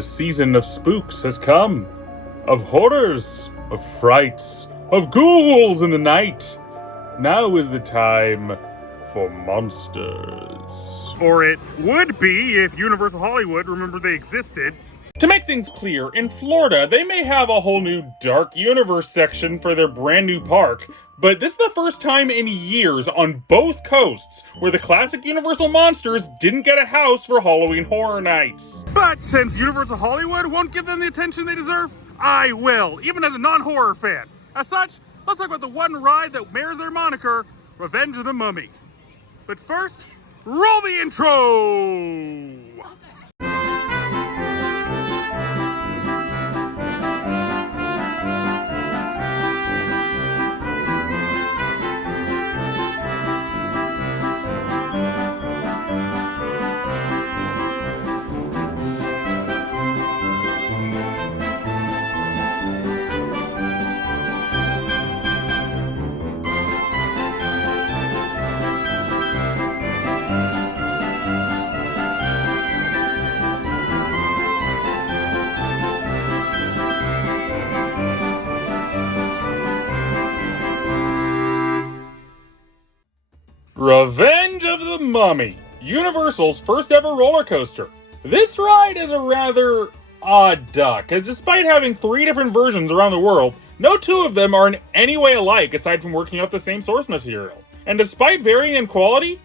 The season of spooks has come, of horrors, of frights, of ghouls in the night. Now is the time for monsters. Or it would be if Universal Hollywood remembered they existed. To make things clear, in Florida, they may have a whole new Dark Universe section for their brand new park, but this is the first time in years on both coasts where the classic Universal monsters didn't get a house for Halloween Horror Nights. But since Universal Hollywood won't give them the attention they deserve, I will, even as a non-horror fan. As such, let's talk about the one ride that bears their moniker, Revenge of the Mummy. But first, roll the intro! Revenge of the Mummy, Universal's first ever roller coaster. This ride is a rather odd duck, as despite having 3 different versions around the world, no 2 of them are in any way alike aside from working off the same source material. And despite varying in quality,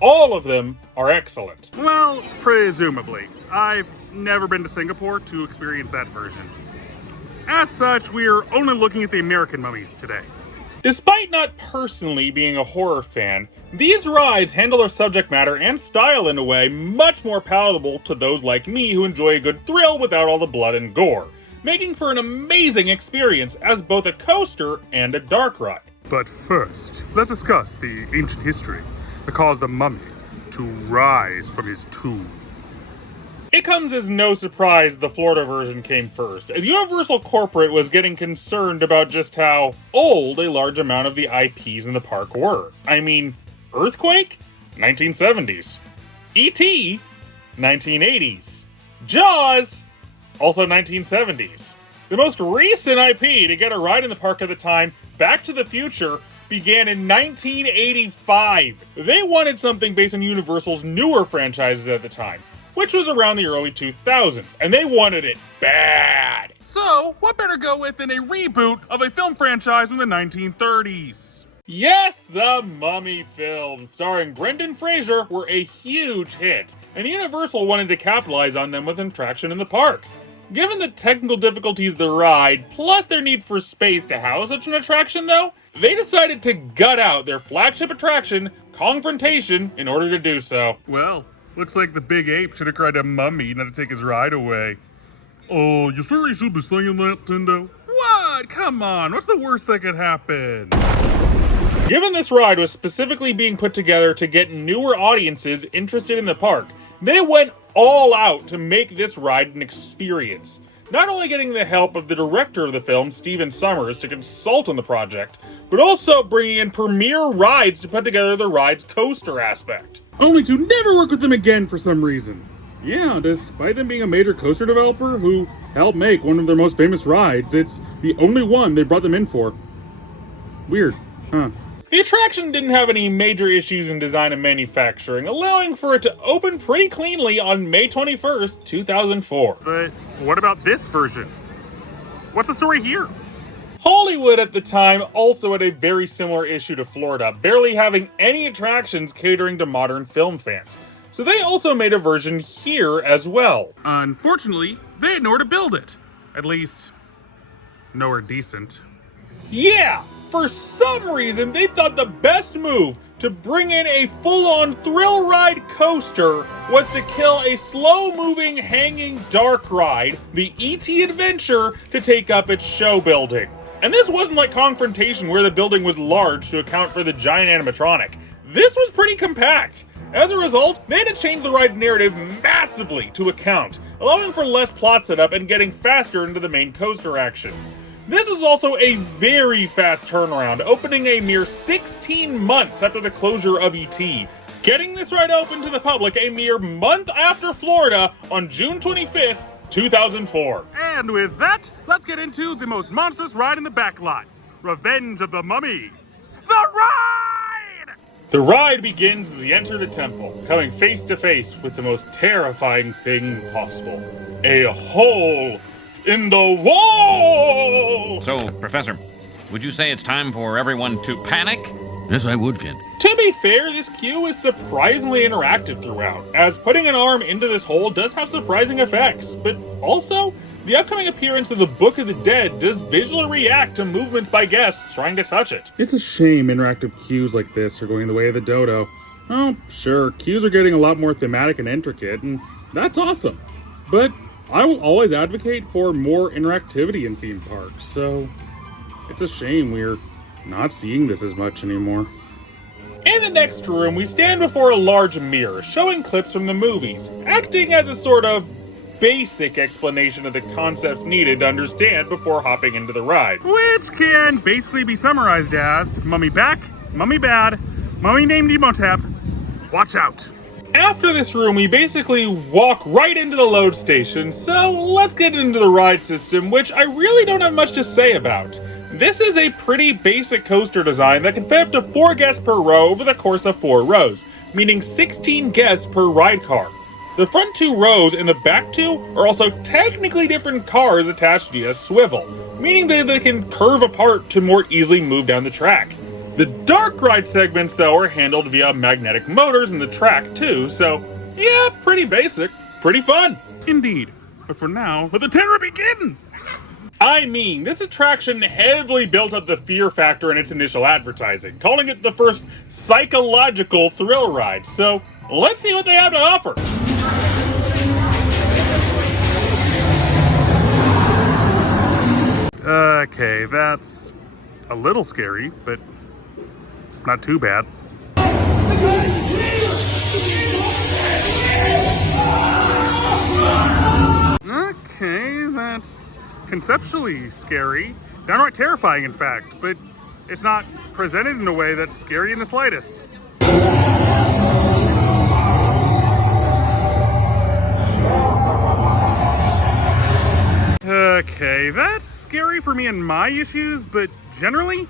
all of them are excellent. Well, presumably. I've never been to Singapore to experience that version. As such, we're only looking at the American mummies today. Despite not personally being a horror fan, these rides handle their subject matter and style in a way much more palatable to those like me who enjoy a good thrill without all the blood and gore, making for an amazing experience as both a coaster and a dark ride. But first, let's discuss the ancient history that caused the mummy to rise from his tomb. It comes as no surprise the Florida version came first, as Universal Corporate was getting concerned about just how old a large amount of the IPs in the park were. I mean, Earthquake? 1970s. E.T.? 1980s. Jaws? Also 1970s. The most recent IP to get a ride in the park at the time, Back to the Future, began in 1985. They wanted something based on Universal's newer franchises at the time, which was around the early 2000s, and they wanted it bad. So, what better go with than a reboot of a film franchise from the 1930s? Yes, the Mummy films, starring Brendan Fraser, were a huge hit, and Universal wanted to capitalize on them with an attraction in the park. Given the technical difficulties of the ride, plus their need for space to house such an attraction though, they decided to gut out their flagship attraction, Confrontation, in order to do so. Well, looks like the big ape should have cried a mummy not to take his ride away. Oh, you sure you should be saying that, Tendo? What? Come on, what's the worst that could happen? Given this ride was specifically being put together to get newer audiences interested in the park, they went all out to make this ride an experience. Not only getting the help of the director of the film, Stephen Sommers, to consult on the project, but also bringing in premier rides to put together the ride's coaster aspect. Only to never work with them again for some reason. Yeah, despite them being a major coaster developer who helped make one of their most famous rides, it's the only one they brought them in for. Weird, huh? The attraction didn't have any major issues in design and manufacturing, allowing for it to open pretty cleanly on May 21st, 2004. But what about this version? What's the story here? Hollywood at the time also had a very similar issue to Florida, barely having any attractions catering to modern film fans. So they also made a version here as well. Unfortunately, they had nowhere to build it. At least, nowhere decent. Yeah! For some reason, they thought the best move to bring in a full-on thrill ride coaster was to kill a slow-moving hanging dark ride, the E.T. Adventure, to take up its show building. And this wasn't like Confrontation where the building was large to account for the giant animatronic. This was pretty compact. As a result, they had to change the ride's narrative massively to account, allowing for less plot setup and getting faster into the main coaster action. This was also a very fast turnaround, opening a mere 16 months after the closure of E.T., getting this ride open to the public a mere month after Florida on June 25th, 2004. And with that, let's get into the most monstrous ride in the backlot. Revenge of the Mummy. The ride! The ride begins as we enter the temple, coming face to face with the most terrifying thing possible. A hole in the wall! So, Professor, would you say it's time for everyone to panic? Yes, I would, Kent. To be fair, this queue is surprisingly interactive throughout, as putting an arm into this hole does have surprising effects, but also, the upcoming appearance of the Book of the Dead does visually react to movements by guests trying to touch it. It's a shame interactive cues like this are going the way of the dodo. Oh, sure, cues are getting a lot more thematic and intricate, and that's awesome. But I will always advocate for more interactivity in theme parks, so it's a shame we're not seeing this as much anymore. In the next room, we stand before a large mirror showing clips from the movies, acting as a sort of basic explanation of the concepts needed to understand before hopping into the ride. Which can basically be summarized as Mummy back, Mummy bad, Mummy named Emotep, watch out. After this room, we basically walk right into the load station, so let's get into the ride system, which I really don't have much to say about. This is a pretty basic coaster design that can fit up to 4 guests per row over the course of 4 rows, meaning 16 guests per ride car. The front 2 rows and the back 2 are also technically different cars attached via swivel, meaning that they can curve apart to more easily move down the track. The dark ride segments, though, are handled via magnetic motors in the track too, so yeah, pretty basic, pretty fun. Indeed. But for now, let the terror begin! I mean, this attraction heavily built up the fear factor in its initial advertising, calling it the first psychological thrill ride, so let's see what they have to offer. Okay, that's a little scary, but not too bad. Okay, that's conceptually scary. Downright terrifying, in fact, but it's not presented in a way that's scary in the slightest. Okay, that's scary for me and my issues, but generally,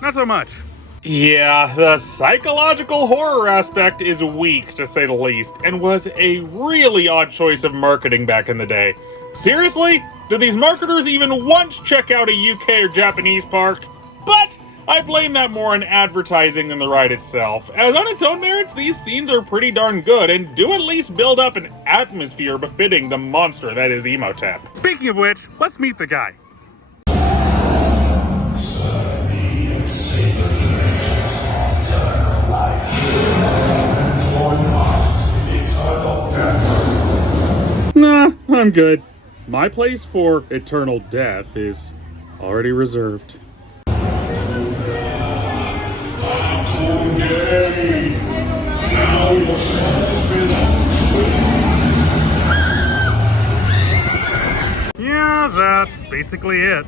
not so much. Yeah, the psychological horror aspect is weak, to say the least, and was a really odd choice of marketing back in the day. Seriously? Do these marketers even once check out a UK or Japanese park? But I blame that more on advertising than the ride itself, as on its own merits, these scenes are pretty darn good and do at least build up an atmosphere befitting the monster that is Emotep. Speaking of which, let's meet the guy. Nah, I'm good. My place for eternal death is already reserved. Yeah, that's basically it.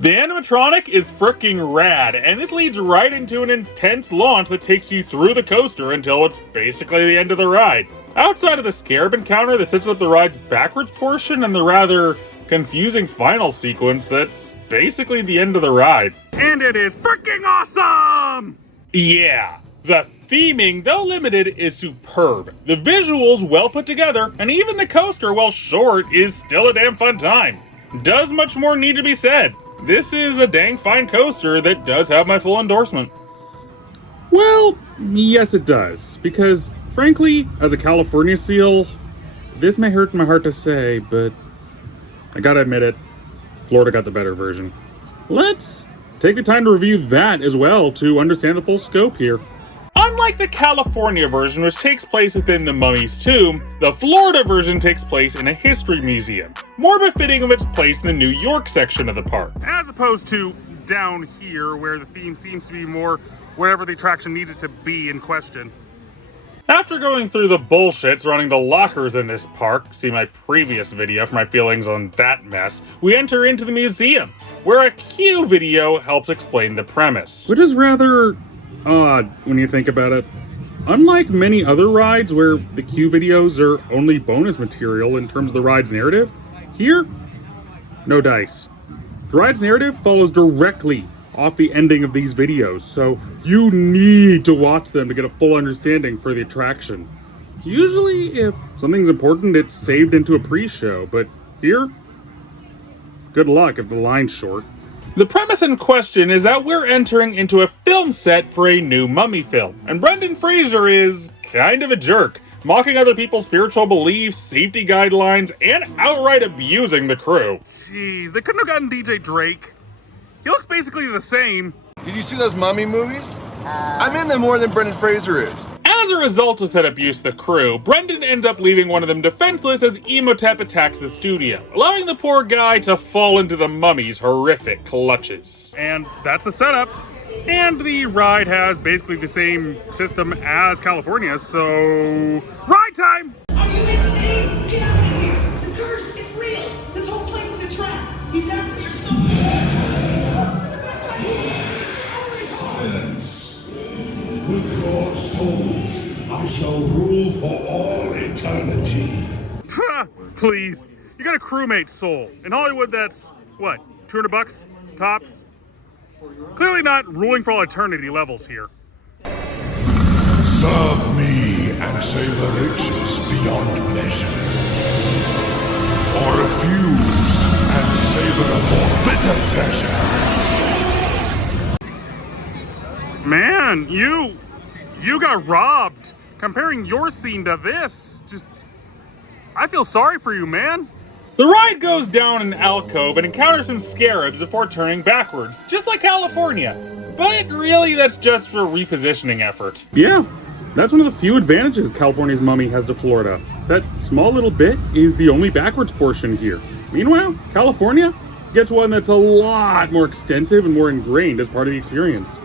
The animatronic is fricking rad, and this leads right into an intense launch that takes you through the coaster until it's basically the end of the ride. Outside of the scarab encounter that sets up the ride's backwards portion and the rather confusing final sequence, that's basically the end of the ride. And it is freaking awesome! Yeah, the theming, though limited, is superb. The visuals well put together, and even the coaster, while short, is still a damn fun time. Does much more need to be said. This is a dang fine coaster that does have my full endorsement. Well, yes it does, because frankly, as a California seal, this may hurt my heart to say, but I gotta admit it, Florida got the better version. Let's take the time to review that as well to understand the full scope here. Unlike the California version, which takes place within the mummy's tomb, the Florida version takes place in a history museum, more befitting of its place in the New York section of the park. As opposed to down here, where the theme seems to be more wherever the attraction needs it to be in question. After going through the bullshit surrounding the lockers in this park, see my previous video for my feelings on that mess, we enter into the museum, where a Q video helps explain the premise. Which is rather odd when you think about it. Unlike many other rides where the Q videos are only bonus material in terms of the ride's narrative, here, no dice. The ride's narrative follows directly off the ending of these videos, so you need to watch them to get a full understanding for the attraction. Usually, if something's important, it's saved into a pre-show, but here, good luck if the line's short. The premise in question is that we're entering into a film set for a new Mummy film, and Brendan Fraser is kind of a jerk, mocking other people's spiritual beliefs, safety guidelines, and outright abusing the crew. Jeez, they couldn't have gotten DJ Drake. He looks basically the same. Did you see those mummy movies? I'm in them more than Brendan Fraser is. As a result of said abuse to the crew, Brendan ends up leaving one of them defenseless as Emotep attacks the studio, allowing the poor guy to fall into the mummy's horrific clutches. And that's the setup. And the ride has basically the same system as California, so... Ride time! Are you insane? Get out of here! The curse is real! This whole place is a trap! He's after your soul! Silence! With your souls, I shall rule for all eternity. Please. You got a crewmate soul. In Hollywood, that's, what, $200 tops? Clearly not ruling for all eternity levels here. Serve me and save the riches beyond measure. Or refuse and savor a more bitter treasure. Man, you got robbed. Comparing your scene to this, I feel sorry for you, man. The ride goes down an alcove and encounters some scarabs before turning backwards, just like California. But really, that's just for repositioning effort. Yeah, that's one of the few advantages California's Mummy has to Florida. That small little bit is the only backwards portion here. Meanwhile, California gets one that's a lot more extensive and more ingrained as part of the experience.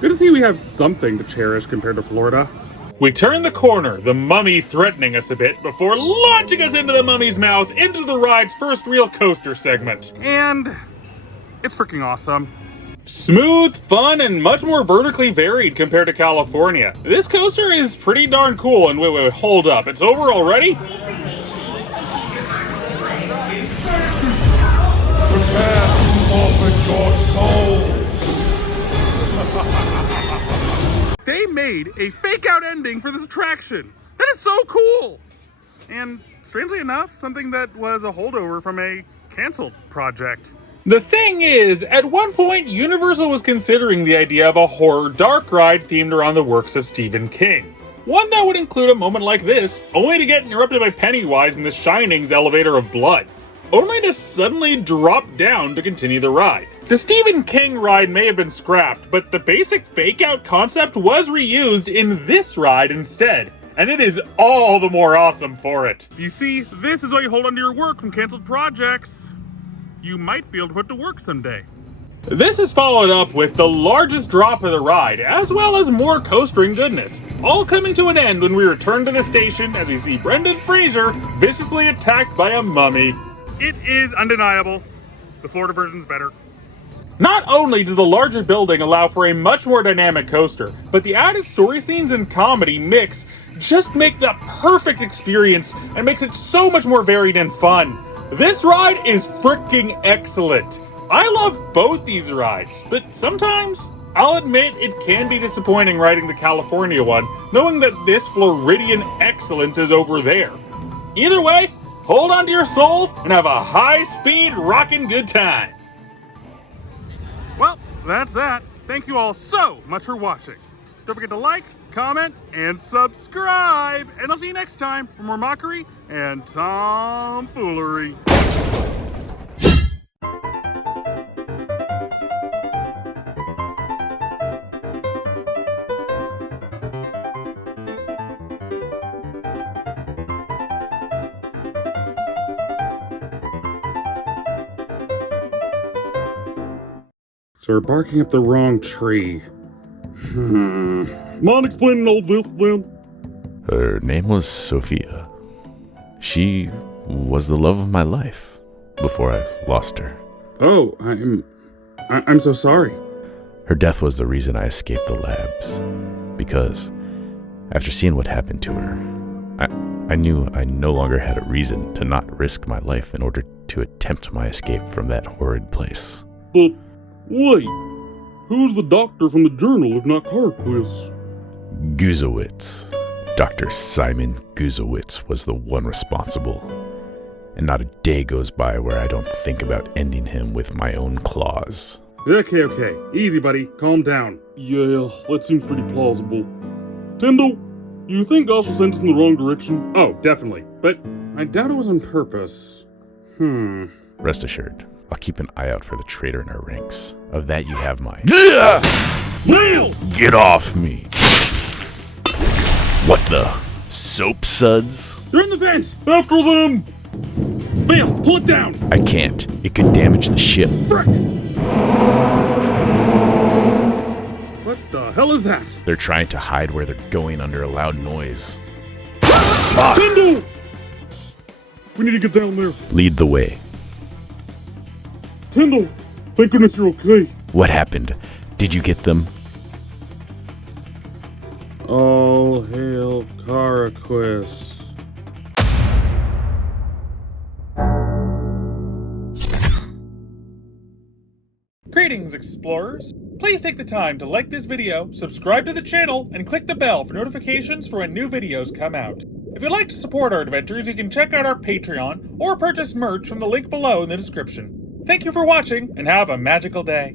Good to see we have something to cherish compared to Florida. We turn the corner, the mummy threatening us a bit, before launching us into the mummy's mouth into the ride's first real coaster segment. And it's freaking awesome. Smooth, fun, and much more vertically varied compared to California. This coaster is pretty darn cool, and wait, hold up. It's over already? Prepare to forfeit your souls. They made a fake-out ending for this attraction. That is so cool. And strangely enough, something that was a holdover from a canceled project. The thing is, at one point, Universal was considering the idea of a horror dark ride themed around the works of Stephen King. One that would include a moment like this, only to get interrupted by Pennywise in The Shining's elevator of blood, only to suddenly drop down to continue the ride. The Stephen King ride may have been scrapped, but the basic fake-out concept was reused in this ride instead, and it is all the more awesome for it. You see, this is why you hold on to your work from canceled projects. You might be able to put to work someday. This is followed up with the largest drop of the ride, as well as more coastering goodness, all coming to an end when we return to the station as we see Brendan Fraser viciously attacked by a mummy. It is undeniable. The Florida version's better. Not only does the larger building allow for a much more dynamic coaster, but the added story scenes and comedy mix just make the perfect experience and makes it so much more varied and fun. This ride is freaking excellent. I love both these rides, but sometimes, I'll admit, it can be disappointing riding the California one, knowing that this Floridian excellence is over there. Either way, hold on to your souls and have a high-speed rockin' good time. Well, that's that. Thank you all so much for watching. Don't forget to like, comment, and subscribe. And I'll see you next time for more mockery and tomfoolery. So we're barking up the wrong tree. Mind explaining all this then? Her name was Sophia. She was the love of my life before I lost her. Oh, I'm so sorry. Her death was the reason I escaped the labs. Because After seeing what happened to her, I knew I no longer had a reason to not risk my life in order to attempt my escape from that horrid place. But wait, who's the doctor from the journal if not Carquist? Guzowitz. Dr. Simon Guzowitz was the one responsible. And not a day goes by where I don't think about ending him with my own claws. Okay. Easy, buddy. Calm down. Yeah, that seems pretty plausible. Tendo, you think Gosh sent us in the wrong direction? Oh, definitely. But I doubt it was on purpose. Rest assured, I'll keep an eye out for the traitor in our ranks. Of that you have my... Nail! Get off me! What the? Soap suds? They're in the vent! After them! Bam! Pull it down! I can't. It could damage the ship. Frick! What the hell is that? They're trying to hide where they're going under a loud noise. Tendo! We need to get down there. Lead the way. Tendo! Thank goodness you're okay. What happened? Did you get them? All hail Carquist. Greetings, explorers! Please take the time to like this video, subscribe to the channel, and click the bell for notifications for when new videos come out. If you'd like to support our adventures, you can check out our Patreon or purchase merch from the link below in the description. Thank you for watching, and have a magical day.